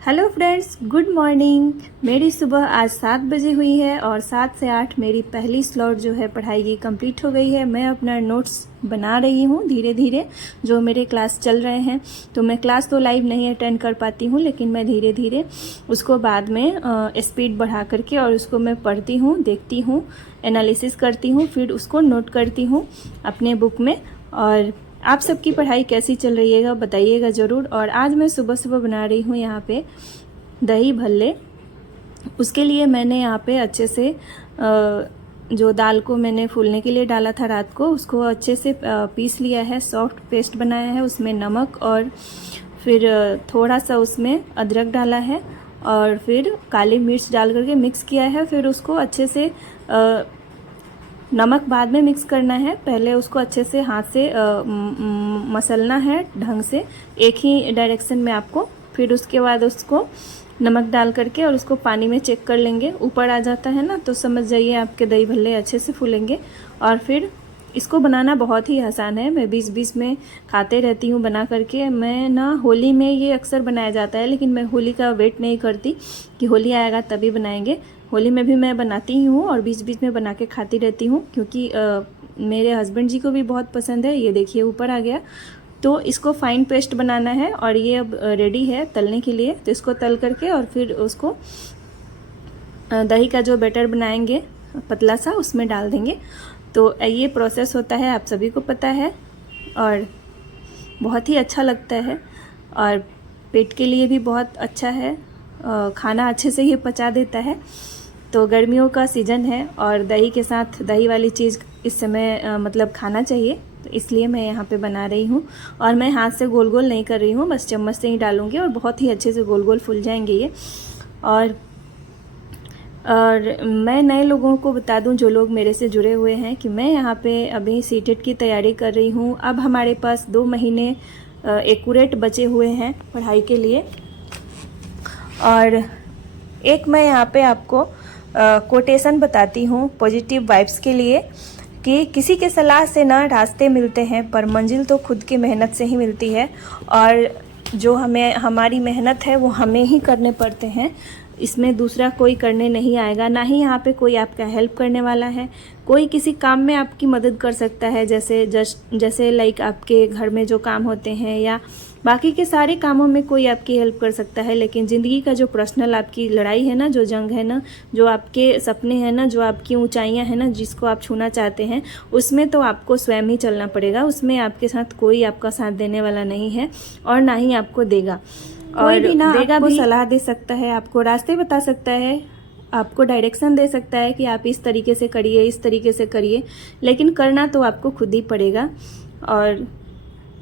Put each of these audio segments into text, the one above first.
Hello friends, good morning. मेरी सुबह आज 7 बजे हुई है और 7 से 8 मेरी पहली स्लॉट जो है पढ़ाई की कंप्लीट हो गई है। मैं अपना नोट्स बना रही हूँ धीरे धीरे, जो मेरे क्लास चल रहे हैं। तो मैं क्लास तो लाइव नहीं अटेंड कर पाती हूँ, लेकिन मैं धीरे धीरे उसको बाद में स्पीड बढ़ा करके और उसको मैं पढ़ती हूँ, देखती हूँ, एनालिसिस करती हूँ, फिर उसको नोट करती हूँ अपने बुक में। और आप सबकी पढ़ाई कैसी चल रही है बताइएगा ज़रूर। और आज मैं सुबह सुबह बना रही हूँ यहाँ पे दही भल्ले। उसके लिए मैंने यहाँ पे अच्छे से जो दाल को मैंने फूलने के लिए डाला था रात को, उसको अच्छे से पीस लिया है, सॉफ्ट पेस्ट बनाया है। उसमें नमक और फिर थोड़ा सा उसमें अदरक डाला है और फिर काली मिर्च डाल करके मिक्स किया है। फिर उसको अच्छे से नमक बाद में मिक्स करना है, पहले उसको अच्छे से हाथ से मसलना है ढंग से, एक ही डायरेक्शन में आपको। फिर उसके बाद उसको नमक डाल करके और उसको पानी में चेक कर लेंगे। ऊपर आ जाता है ना तो समझ जाइए आपके दही भल्ले अच्छे से फूलेंगे। और फिर इसको बनाना बहुत ही आसान है। मैं बीच बीच में खाते रहती हूँ बना करके। मैं ना होली में ये अक्सर बनाया जाता है, लेकिन मैं होली का वेट नहीं करती कि होली आएगा तभी बनाएंगे। होली में भी मैं बनाती ही हूँ और बीच बीच में बना के खाती रहती हूँ, क्योंकि मेरे हस्बैंड जी को भी बहुत पसंद है। ये देखिए ऊपर आ गया। तो इसको फाइन पेस्ट बनाना है और ये अब रेडी है तलने के लिए। तो इसको तल करके और फिर उसको दही का जो बैटर बनाएंगे पतला सा, उसमें डाल देंगे। तो ये प्रोसेस होता है, आप सभी को पता है, और बहुत ही अच्छा लगता है और पेट के लिए भी बहुत अच्छा है। खाना अच्छे से ये पचा देता है। तो गर्मियों का सीज़न है और दही के साथ दही वाली चीज़ इस समय मतलब खाना चाहिए, तो इसलिए मैं यहाँ पे बना रही हूँ। और मैं हाथ से गोल गोल नहीं कर रही हूँ, बस चम्मच से ही डालूँगी और बहुत ही अच्छे से गोल गोल फूल जाएंगे ये। और मैं नए लोगों को बता दूं, जो लोग मेरे से जुड़े हुए हैं, कि मैं यहाँ पे अभी सीटेट की तैयारी कर रही हूँ। अब हमारे पास 2 महीने एक्यूरेट बचे हुए हैं पढ़ाई के लिए। और एक मैं यहाँ पे आपको कोटेशन बताती हूँ पॉजिटिव वाइब्स के लिए, कि किसी के सलाह से ना रास्ते मिलते हैं, पर मंजिल तो खुद की मेहनत से ही मिलती है। और जो हमारी मेहनत है वो हमें ही करने पड़ते हैं, इसमें दूसरा कोई करने नहीं आएगा। ना ही यहाँ पे कोई आपका हेल्प करने वाला है। कोई किसी काम में आपकी मदद कर सकता है, जैसे लाइक आपके घर में जो काम होते हैं या बाकी के सारे कामों में कोई आपकी हेल्प कर सकता है। लेकिन ज़िंदगी का जो पर्सनल आपकी लड़ाई है ना, जो जंग है ना, जो आपके सपने हैं ना, जो आपकी ऊंचाइयां हैं ना, जिसको आप छूना चाहते हैं, उसमें तो आपको स्वयं ही चलना पड़ेगा। उसमें आपके साथ कोई आपका साथ देने वाला नहीं है और ना ही आपको देगा। और भी ना देगा भी सलाह दे सकता है, आपको रास्ते बता सकता है, आपको डायरेक्शन दे सकता है कि आप इस तरीके से करिए, इस तरीके से करिए, लेकिन करना तो आपको खुद ही पड़ेगा और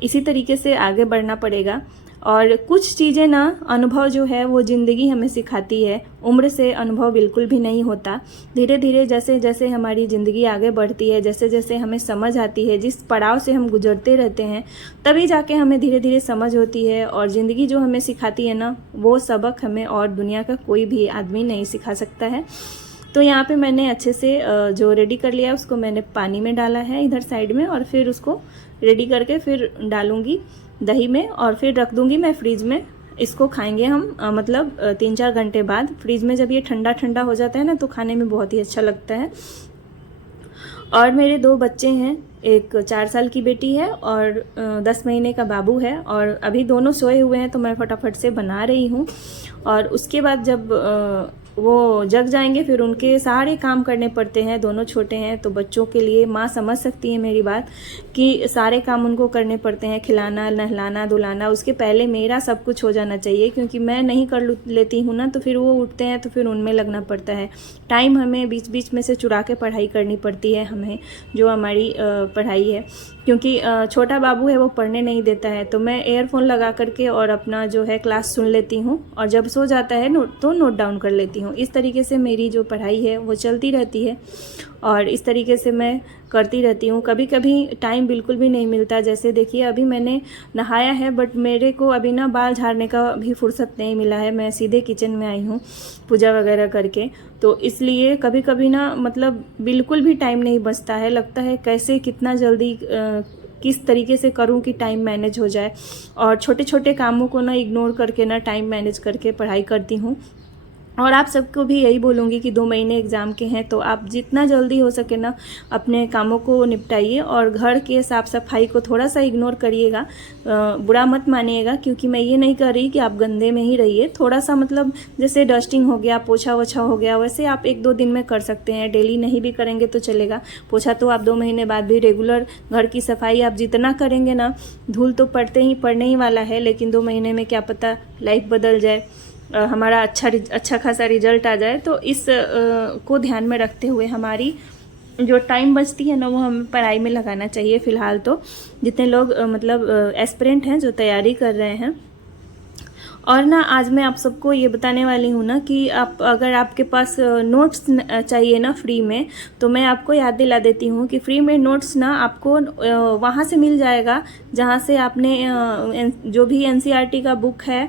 इसी तरीके से आगे बढ़ना पड़ेगा। और कुछ चीज़ें ना, अनुभव जो है वो ज़िंदगी हमें सिखाती है। उम्र से अनुभव बिल्कुल भी नहीं होता। धीरे धीरे जैसे जैसे हमारी ज़िंदगी आगे बढ़ती है, जैसे जैसे हमें समझ आती है, जिस पड़ाव से हम गुजरते रहते हैं, तभी जाके हमें धीरे धीरे समझ होती है। और ज़िंदगी जो हमें सिखाती है ना, वो सबक हमें और दुनिया का कोई भी आदमी नहीं सिखा सकता है। तो यहाँ पे मैंने अच्छे से जो रेडी कर लिया उसको मैंने पानी में डाला है इधर साइड में, और फिर उसको रेडी करके फिर डालूंगी दही में और फिर रख दूंगी मैं फ्रीज में। इसको खाएंगे हम मतलब 3-4 घंटे बाद। फ्रीज में जब ये ठंडा ठंडा हो जाता है ना, तो खाने में बहुत ही अच्छा लगता है। और मेरे 2 बच्चे हैं, एक 4 साल की बेटी है और 10 महीने का बाबू है। और अभी दोनों सोए हुए हैं, तो मैं फटाफट से बना रही हूँ। और उसके बाद जब वो जग जाएंगे, फिर उनके सारे काम करने पड़ते हैं। दोनों छोटे हैं, तो बच्चों के लिए माँ समझ सकती है मेरी बात, कि सारे काम उनको करने पड़ते हैं, खिलाना, नहलाना, धुलाना। उसके पहले मेरा सब कुछ हो जाना चाहिए, क्योंकि मैं नहीं कर लेती हूँ ना, तो फिर वो उठते हैं तो फिर उनमें लगना पड़ता है। टाइम हमें बीच बीच में से चुरा के पढ़ाई करनी पड़ती है हमें, जो हमारी पढ़ाई है। क्योंकि छोटा बाबू है, वो पढ़ने नहीं देता है, तो मैं एयरफोन लगा करके और अपना जो है क्लास सुन लेती हूँ, और जब सो जाता है तो नोट डाउन कर लेती हूँ। इस तरीके से मेरी जो पढ़ाई है वो चलती रहती है और इस तरीके से मैं करती रहती हूँ। कभी कभी टाइम बिल्कुल भी नहीं मिलता। जैसे देखिए अभी मैंने नहाया है, बट मेरे को अभी ना बाल झाड़ने का भी फुर्सत नहीं मिला है। मैं सीधे किचन में आई हूँ पूजा वगैरह करके, तो इसलिए कभी कभी ना मतलब बिल्कुल भी टाइम नहीं बचता है। लगता है कैसे कितना जल्दी किस तरीके से करूं कि टाइम मैनेज हो जाए, और छोटे छोटे कामों को ना इग्नोर करके ना टाइम मैनेज करके पढ़ाई करती हूँ। और आप सबको भी यही बोलूँगी कि 2 महीने एग्ज़ाम के हैं, तो आप जितना जल्दी हो सके ना अपने कामों को निपटाइए, और घर के साफ़ सफाई को थोड़ा सा इग्नोर करिएगा, बुरा मत मानिएगा, क्योंकि मैं ये नहीं कर रही कि आप गंदे में ही रहिए। थोड़ा सा मतलब जैसे डस्टिंग हो गया, पोछा वोछा हो गया, वैसे आप 1-2 दिन में कर सकते हैं, डेली नहीं भी करेंगे तो चलेगा। पोछा तो आप 2 महीने बाद भी रेगुलर घर की सफाई आप जितना करेंगे ना, धूल तो पड़ने ही वाला है, लेकिन 2 महीने में क्या पता लाइफ बदल जाए, हमारा अच्छा खासा रिजल्ट आ जाए। तो इस को ध्यान में रखते हुए हमारी जो टाइम बचती है ना वो हमें पढ़ाई में लगाना चाहिए। फ़िलहाल तो जितने लोग मतलब एस्पिरेंट हैं जो तैयारी कर रहे हैं। और ना आज मैं आप सबको ये बताने वाली हूँ ना कि आप अगर आपके पास नोट्स चाहिए ना फ्री में, तो मैं आपको याद दिला देती हूँ कि फ्री में नोट्स ना आपको वहाँ से मिल जाएगा जहाँ से आपने जो भी एनसीईआरटी का बुक है,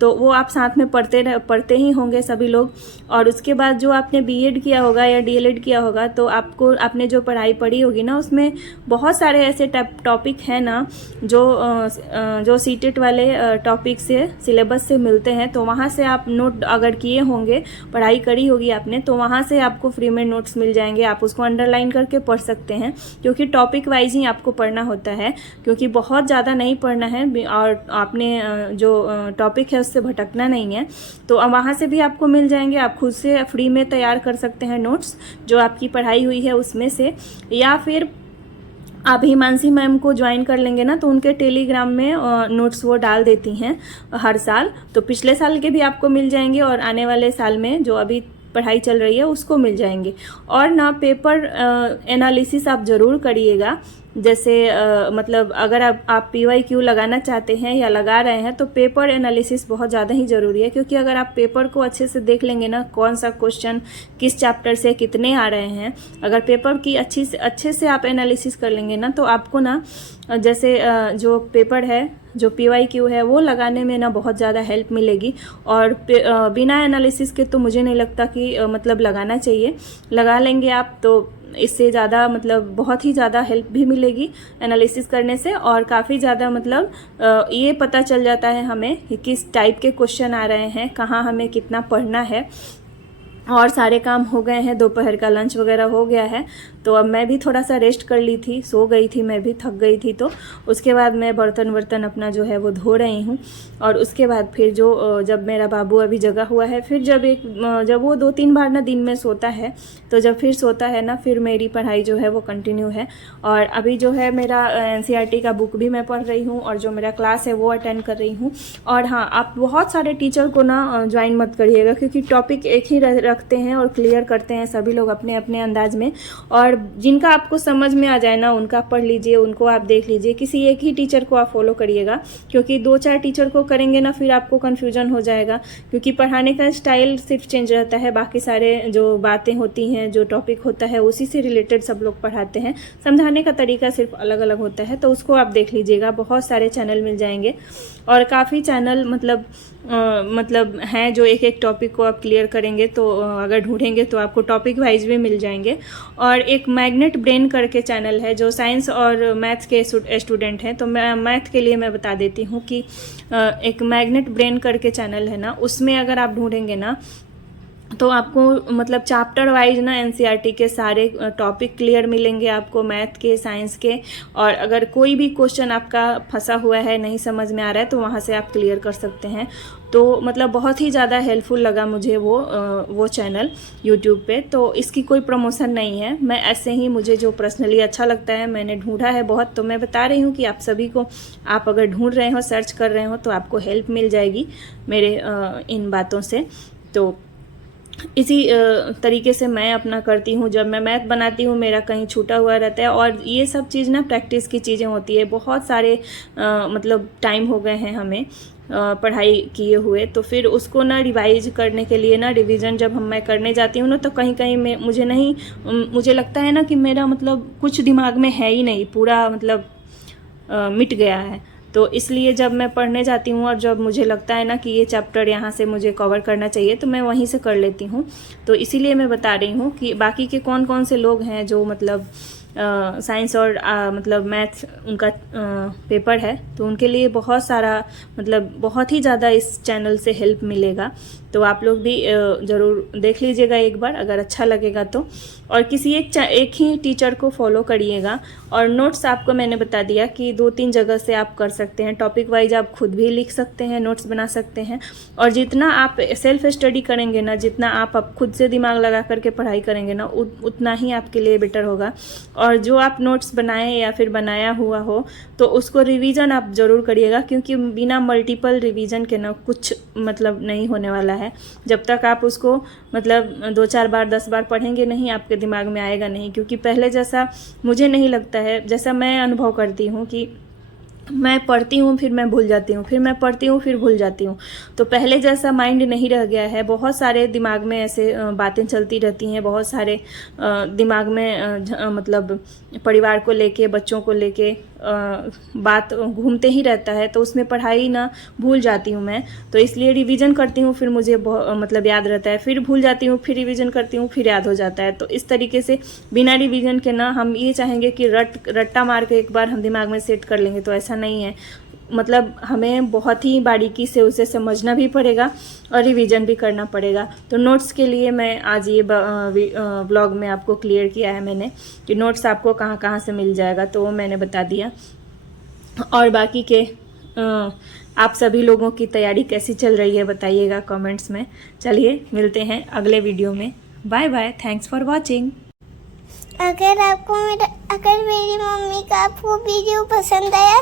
तो वो आप साथ में पढ़ते ही होंगे सभी लोग। और उसके बाद जो आपने बीएड किया होगा या डीएलएड किया होगा, तो आपने जो पढ़ाई पढ़ी होगी ना, उसमें बहुत सारे ऐसे टॉपिक हैं ना जो सीटेट वाले टॉपिक से सिलेबस से मिलते हैं। तो वहाँ से आप नोट अगर किए होंगे, पढ़ाई करी होगी आपने, तो वहाँ से आपको फ्री में नोट्स मिल जाएंगे। आप उसको अंडरलाइन करके पढ़ सकते हैं, क्योंकि टॉपिक वाइज ही आपको पढ़ना होता है, क्योंकि बहुत ज़्यादा नहीं पढ़ना है, और आपने जो टॉपिक है उससे भटकना नहीं है। तो वहाँ से भी आपको मिल जाएंगे। आप खुद से फ्री में तैयार कर सकते हैं नोट्स जो आपकी पढ़ाई हुई है उसमें से, या फिर आप हिमांशी मैम को ज्वाइन कर लेंगे ना, तो उनके टेलीग्राम में नोट्स वो डाल देती हैं हर साल। तो पिछले साल के भी आपको मिल जाएंगे, और आने वाले साल में जो अभी पढ़ाई चल रही है उसको मिल जाएंगे। और ना पेपर एनालिसिस आप ज़रूर करिएगा। जैसे मतलब अगर आप PYQ लगाना चाहते हैं या लगा रहे हैं, तो पेपर एनालिसिस बहुत ज़्यादा ही ज़रूरी है, क्योंकि अगर आप पेपर को अच्छे से देख लेंगे ना, कौन सा क्वेश्चन किस चैप्टर से कितने आ रहे हैं, अगर पेपर की अच्छे से आप एनालिसिस कर लेंगे ना, तो आपको ना जैसे जो पेपर है, जो PYQ है, वो लगाने में ना बहुत ज़्यादा हेल्प मिलेगी। और बिना एनालिसिस के तो मुझे नहीं लगता कि मतलब लगाना चाहिए। लगा लेंगे आप तो इससे ज़्यादा मतलब बहुत ही ज़्यादा हेल्प भी मिलेगी एनालिसिस करने से, और काफ़ी ज़्यादा मतलब ये पता चल जाता है हमें कि किस टाइप के क्वेश्चन आ रहे हैं, कहाँ हमें कितना पढ़ना है। और सारे काम हो गए हैं, दोपहर का लंच वगैरह हो गया है, तो अब मैं भी थोड़ा सा रेस्ट कर ली थी, सो गई थी, मैं भी थक गई थी। तो उसके बाद मैं बर्तन अपना जो है वो धो रही हूँ। और उसके बाद फिर जब मेरा बाबू अभी जगा हुआ है, फिर जब वो 2-3 बार ना दिन में सोता है, तो जब फिर सोता है ना, फिर मेरी पढ़ाई जो है वो कंटिन्यू है। और अभी जो है मेरा NCERT का बुक भी मैं पढ़ रही हूँ, और जो मेरा क्लास है वो अटेंड कर रही हूँ। और हाँ, आप बहुत सारे टीचर को ना ज्वाइन मत करिएगा, क्योंकि टॉपिक एक ही रखते हैं और क्लियर करते हैं सभी लोग अपने अपने अंदाज में। और जिनका आपको समझ में आ जाए ना, उनका पढ़ लीजिए, उनको आप देख लीजिए। किसी एक ही टीचर को आप फॉलो करिएगा, क्योंकि 2-4 टीचर को करेंगे ना, फिर आपको कन्फ्यूजन हो जाएगा, क्योंकि पढ़ाने का स्टाइल सिर्फ चेंज रहता है, बाकी सारे जो बातें होती हैं, जो टॉपिक होता है उसी से रिलेटेड सब लोग पढ़ाते हैं। समझाने का तरीका सिर्फ अलग अलग होता है, तो उसको आप देख लीजिएगा। बहुत सारे चैनल मिल जाएंगे, और काफ़ी चैनल मतलब हैं जो एक टॉपिक को आप क्लियर करेंगे, तो अगर ढूंढेंगे तो आपको टॉपिक वाइज भी मिल जाएंगे। और एक मैग्नेट ब्रेन करके चैनल है, जो साइंस और मैथ्स के स्टूडेंट हैं, तो मैं मैथ के लिए मैं बता देती हूँ कि एक मैग्नेट ब्रेन करके चैनल है ना, उसमें अगर आप ढूंढेंगे ना, तो आपको मतलब चैप्टर वाइज ना NCERT के सारे टॉपिक क्लियर मिलेंगे आपको, मैथ के, साइंस के। और अगर कोई भी क्वेश्चन आपका फंसा हुआ है, नहीं समझ में आ रहा है, तो वहाँ से आप क्लियर कर सकते हैं। तो मतलब बहुत ही ज़्यादा हेल्पफुल लगा मुझे वो चैनल यूट्यूब पे। तो इसकी कोई प्रमोशन नहीं है, मैं ऐसे ही मुझे जो पर्सनली अच्छा लगता है, मैंने ढूंढा है बहुत, तो मैं बता रही हूँ कि आप सभी को, आप अगर ढूंढ रहे हो, सर्च कर रहे हो, तो आपको हेल्प मिल जाएगी मेरे इन बातों से। तो इसी तरीके से मैं अपना करती हूँ। जब मैं मैथ बनाती हूँ, मेरा कहीं छूटा हुआ रहता है, और ये सब चीज़ ना प्रैक्टिस की चीज़ें होती है। बहुत सारे मतलब टाइम हो गए हैं हमें पढ़ाई किए हुए, तो फिर उसको ना रिवाइज करने के लिए ना, रिवीजन जब मैं करने जाती हूँ ना, तो कहीं कहीं मुझे लगता है ना कि मेरा मतलब कुछ दिमाग में है ही नहीं, पूरा मतलब मिट गया है। तो इसलिए जब मैं पढ़ने जाती हूँ, और जब मुझे लगता है ना कि ये चैप्टर यहाँ से मुझे कवर करना चाहिए, तो मैं वहीं से कर लेती हूँ। तो इसीलिए मैं बता रही हूँ कि बाकी के कौन कौन से लोग हैं जो मतलब साइंस और मतलब मैथ्स उनका पेपर है, तो उनके लिए बहुत सारा मतलब बहुत ही ज़्यादा इस चैनल से हेल्प मिलेगा। तो आप लोग भी ज़रूर देख लीजिएगा एक बार, अगर अच्छा लगेगा तो। और किसी एक ही टीचर को फॉलो करिएगा। और नोट्स आपको मैंने बता दिया कि 2-3 जगह से आप कर सकते हैं। टॉपिक वाइज आप खुद भी लिख सकते हैं, नोट्स बना सकते हैं। और जितना आप सेल्फ स्टडी करेंगे ना, जितना आप खुद से दिमाग लगा करके पढ़ाई करेंगे ना, उतना ही आपके लिए बेटर होगा। और जो आप नोट्स बनाएं या फिर बनाया हुआ हो तो उसको रिवीजन आप ज़रूर करिएगा, क्योंकि बिना मल्टीपल रिवीजन के ना कुछ मतलब नहीं होने वाला है। जब तक आप उसको मतलब 2-4 बार 10 बार पढ़ेंगे नहीं, आपके दिमाग में आएगा नहीं। क्योंकि पहले जैसा मुझे नहीं लगता है, जैसा मैं अनुभव करती हूँ कि मैं पढ़ती हूँ फिर मैं भूल जाती हूँ, फिर मैं पढ़ती हूँ फिर भूल जाती हूँ। तो पहले जैसा माइंड नहीं रह गया है। बहुत सारे दिमाग में ऐसे बातें चलती रहती हैं, बहुत सारे दिमाग में मतलब परिवार को लेके, बच्चों को लेके बात घूमते ही रहता है। तो उसमें पढ़ाई ना भूल जाती हूँ मैं। तो इसलिए रिवीजन करती हूँ, फिर मुझे मतलब याद रहता है, फिर भूल जाती हूँ, फिर रिवीजन करती हूँ, फिर याद हो जाता है। तो इस तरीके से बिना रिवीजन के ना हम ये चाहेंगे कि रट्टा मार के एक बार हम दिमाग में सेट कर लेंगे, तो ऐसा नहीं है। मतलब हमें बहुत ही बारीकी से उसे समझना भी पड़ेगा और रिवीजन भी करना पड़ेगा। तो नोट्स के लिए मैं आज ये ब्लॉग में आपको क्लियर किया है मैंने कि नोट्स आपको कहाँ कहाँ से मिल जाएगा, तो वो मैंने बता दिया। और बाकी के आप सभी लोगों की तैयारी कैसी चल रही है बताइएगा कमेंट्स में। चलिए मिलते हैं अगले वीडियो में। Bye bye, thanks for watching. अगर मेरी मम्मी का आपको वीडियो पसंद आया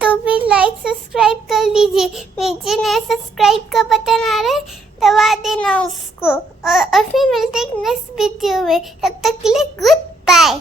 तो फिर लाइक सब्सक्राइब कर लीजिए। नीचे नया सब्सक्राइब का बटन आ रहा है, दबा देना उसको। और फिर मिलते हैं नेक्स्ट वीडियो में। तब तक के लिए गुड बाय।